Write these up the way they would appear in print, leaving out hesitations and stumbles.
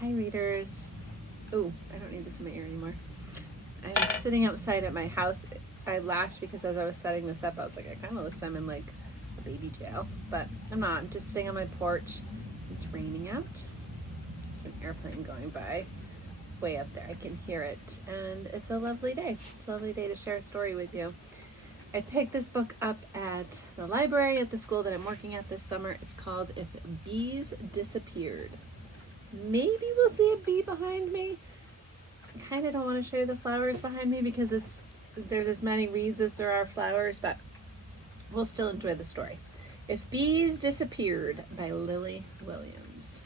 Hi readers. Oh, I don't need this in my ear anymore. I'm sitting outside at my house. I laughed because as I was setting this up, I was like, it kind of looks like I'm in like a baby jail, but I'm not. I'm just sitting on my porch. It's raining out. There's an airplane going by way up there. I can hear it, and it's a lovely day. It's a lovely day to share a story with you. I picked this book up at the library at the school that I'm working at this summer. It's called If Bees Disappeared. Maybe we'll see a bee behind me. I kind of don't want to show you the flowers behind me because there's as many weeds as there are flowers, but we'll still enjoy the story. If Bees Disappeared by Lily Williams.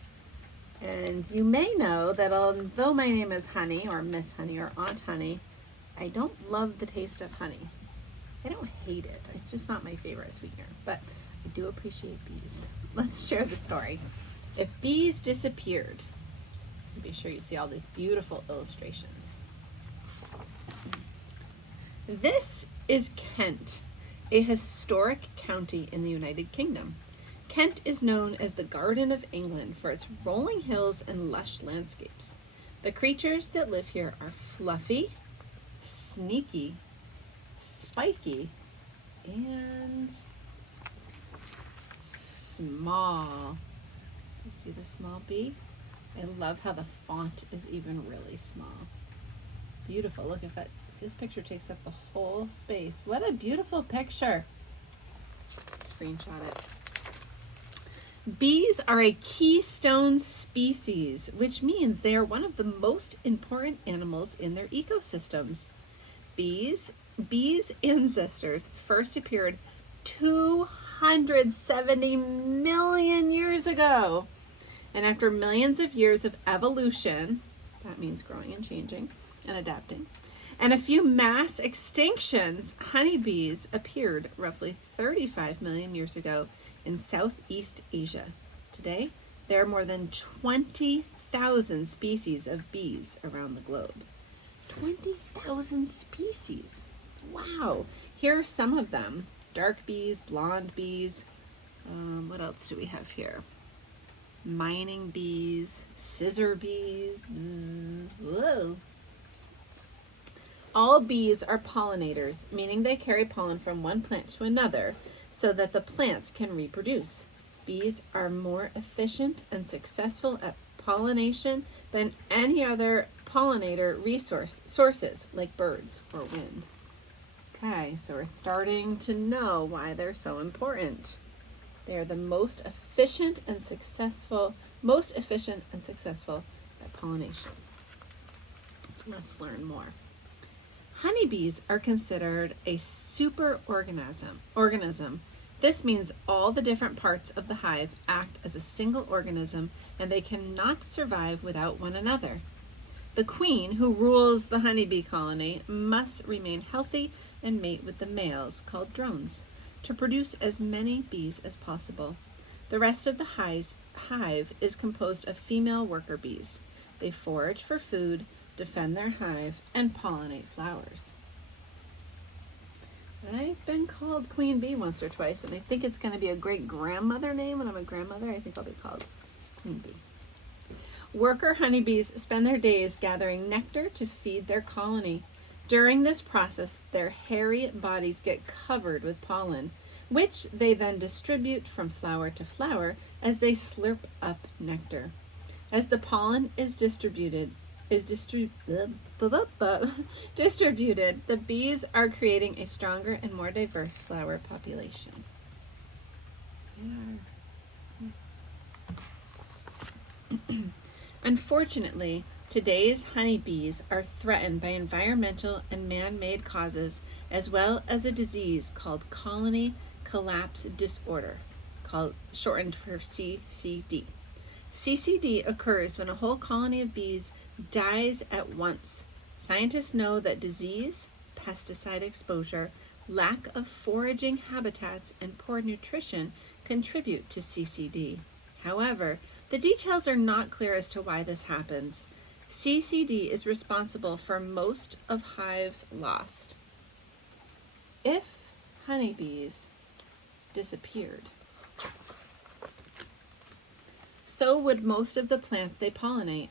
And you may know that although my name is Honey or Miss Honey or Aunt Honey, I don't love the taste of honey. I don't hate it. It's just not my favorite sweetener, but I do appreciate bees. Let's share the story. If Bees Disappeared. Be sure you see all these beautiful illustrations. This is Kent, a historic county in the United Kingdom. Kent is known as the Garden of England for its rolling hills and lush landscapes. The creatures that live here are fluffy, sneaky, spiky, and small. You see the small bee? I love how the font is even really small. Beautiful. Look, if this picture takes up the whole space. What a beautiful picture. Screenshot it. Bees are a keystone species, which means they are one of the most important animals in their ecosystems. Bees' ancestors first appeared 270 million years ago. And after millions of years of evolution, that means growing and changing and adapting, and a few mass extinctions, honeybees appeared roughly 35 million years ago in Southeast Asia. Today, there are more than 20,000 species of bees around the globe. 20,000 species. Wow. Here are some of them. Dark bees, blonde bees. What else do we have here? Mining bees, scissor bees. Bzz. Whoa. All bees are pollinators, meaning they carry pollen from one plant to another so that the plants can reproduce. Bees are more efficient and successful at pollination than any other pollinator sources like birds or wind. Okay, so we're starting to know why they're so important. They are the most efficient and successful at pollination. Let's learn more. Honeybees are considered a superorganism. This means all the different parts of the hive act as a single organism and they cannot survive without one another. The queen, who rules the honeybee colony, must remain healthy and mate with the males, called drones, to produce as many bees as possible. The rest of the hive is composed of female worker bees. They forage for food, defend their hive, and pollinate flowers. I've been called Queen Bee once or twice, and I think it's going to be a great-grandmother name. When I'm a grandmother, I think I'll be called Queen Bee. Worker honeybees spend their days gathering nectar to feed their colony. During this process, their hairy bodies get covered with pollen, which they then distribute from flower to flower as they slurp up nectar. As the pollen is distributed, the bees are creating a stronger and more diverse flower population. Unfortunately, today's honeybees are threatened by environmental and man-made causes, as well as a disease called colony collapse disorder, shortened for CCD. CCD occurs when a whole colony of bees dies at once. Scientists know that disease, pesticide exposure, lack of foraging habitats, and poor nutrition contribute to CCD. However, the details are not clear as to why this happens. CCD is responsible for most of hives lost. If honeybees disappeared, so would most of the plants they pollinate.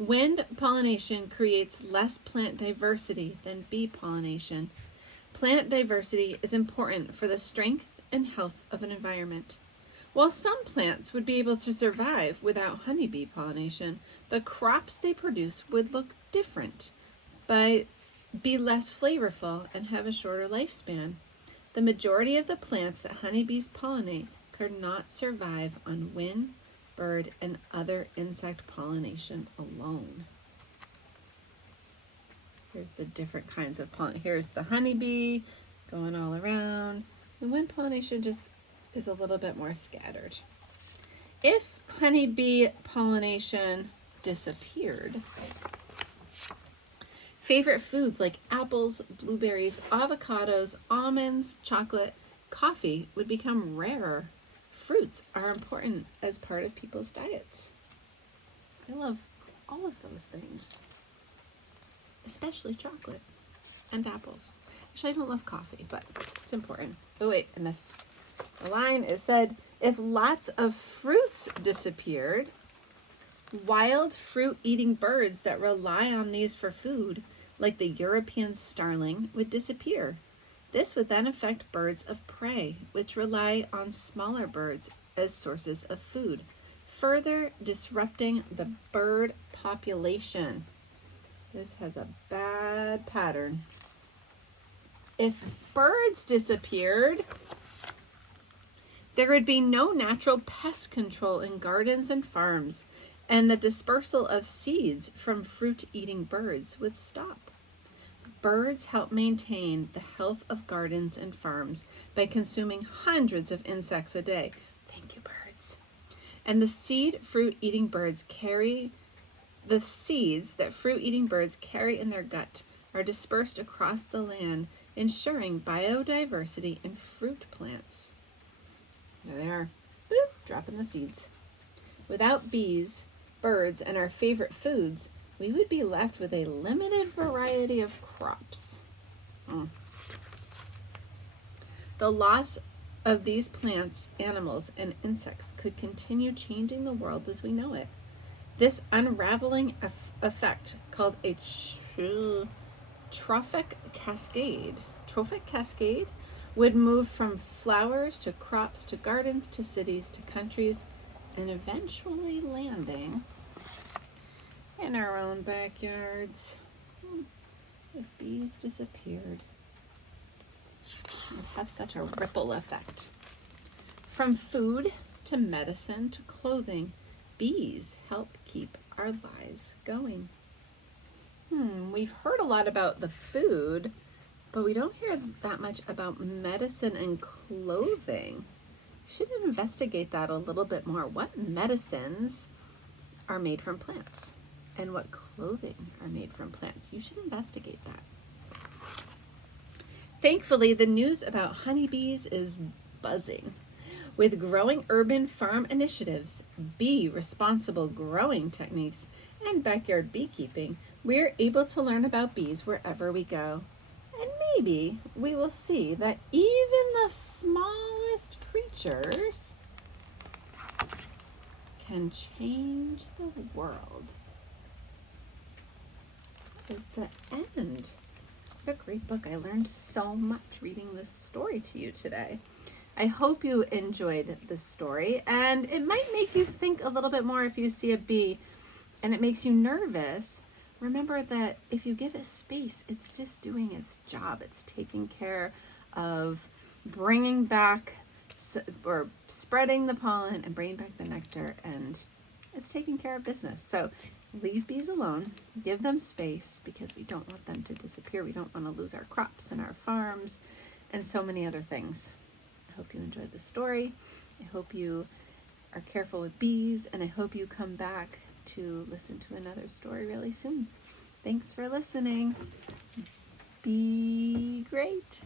Wind pollination creates less plant diversity than bee pollination. Plant diversity is important for the strength and health of an environment. While some plants would be able to survive without honeybee pollination, the crops they produce would look different, but be less flavorful and have a shorter lifespan. The majority of the plants that honeybees pollinate could not survive on wind, bird, and other insect pollination alone. Here's the different kinds of pollen. Here's the honeybee going all around. The wind pollination just is a little bit more scattered. If honeybee pollination disappeared, favorite foods like apples, blueberries, avocados, almonds, chocolate, coffee would become rarer. Fruits are important as part of people's diets. I love all of those things, especially chocolate and apples. Actually, I don't love coffee, but it's important. Oh wait, I missed a line. It said, if lots of fruits disappeared, wild fruit-eating birds that rely on these for food, like the European starling, would disappear. This would then affect birds of prey, which rely on smaller birds as sources of food, further disrupting the bird population. This has a bad pattern. If birds disappeared, there would be no natural pest control in gardens and farms, and the dispersal of seeds from fruit-eating birds would stop. Birds help maintain the health of gardens and farms by consuming hundreds of insects a day. Thank you, birds. And the seeds that fruit-eating birds carry in their gut are dispersed across the land, ensuring biodiversity in fruit plants. There they are. Boop, dropping the seeds. Without bees, birds, and our favorite foods, we would be left with a limited variety of crops. The loss of these plants, animals, and insects could continue changing the world as we know it. This unraveling effect, called a trophic cascade, would move from flowers to crops to gardens to cities to countries, and eventually landing in our own backyards. If bees disappeared, it would have such a ripple effect. From food to medicine to clothing, bees help keep our lives going. We've heard a lot about the food, but we don't hear that much about medicine and clothing. We should investigate that a little bit more. What medicines are made from plants and what clothing are made from plants? You should investigate that. Thankfully, the news about honeybees is buzzing. With growing urban farm initiatives, bee-responsible growing techniques, and backyard beekeeping, we're able to learn about bees wherever we go. And maybe we will see that even the smallest creatures can change the world. That is the end. What a great book. I learned so much reading this story to you today. I hope you enjoyed this story, and it might make you think a little bit more if you see a bee and it makes you nervous. Remember that if you give it space, it's just doing its job. It's taking care of bringing back or spreading the pollen and bringing back the nectar, and it's taking care of business. So leave bees alone, give them space, because we don't want them to disappear. We don't want to lose our crops and our farms and so many other things. I hope you enjoyed the story. I hope you are careful with bees, and I hope you come back to listen to another story really soon. Thanks for listening. Be great.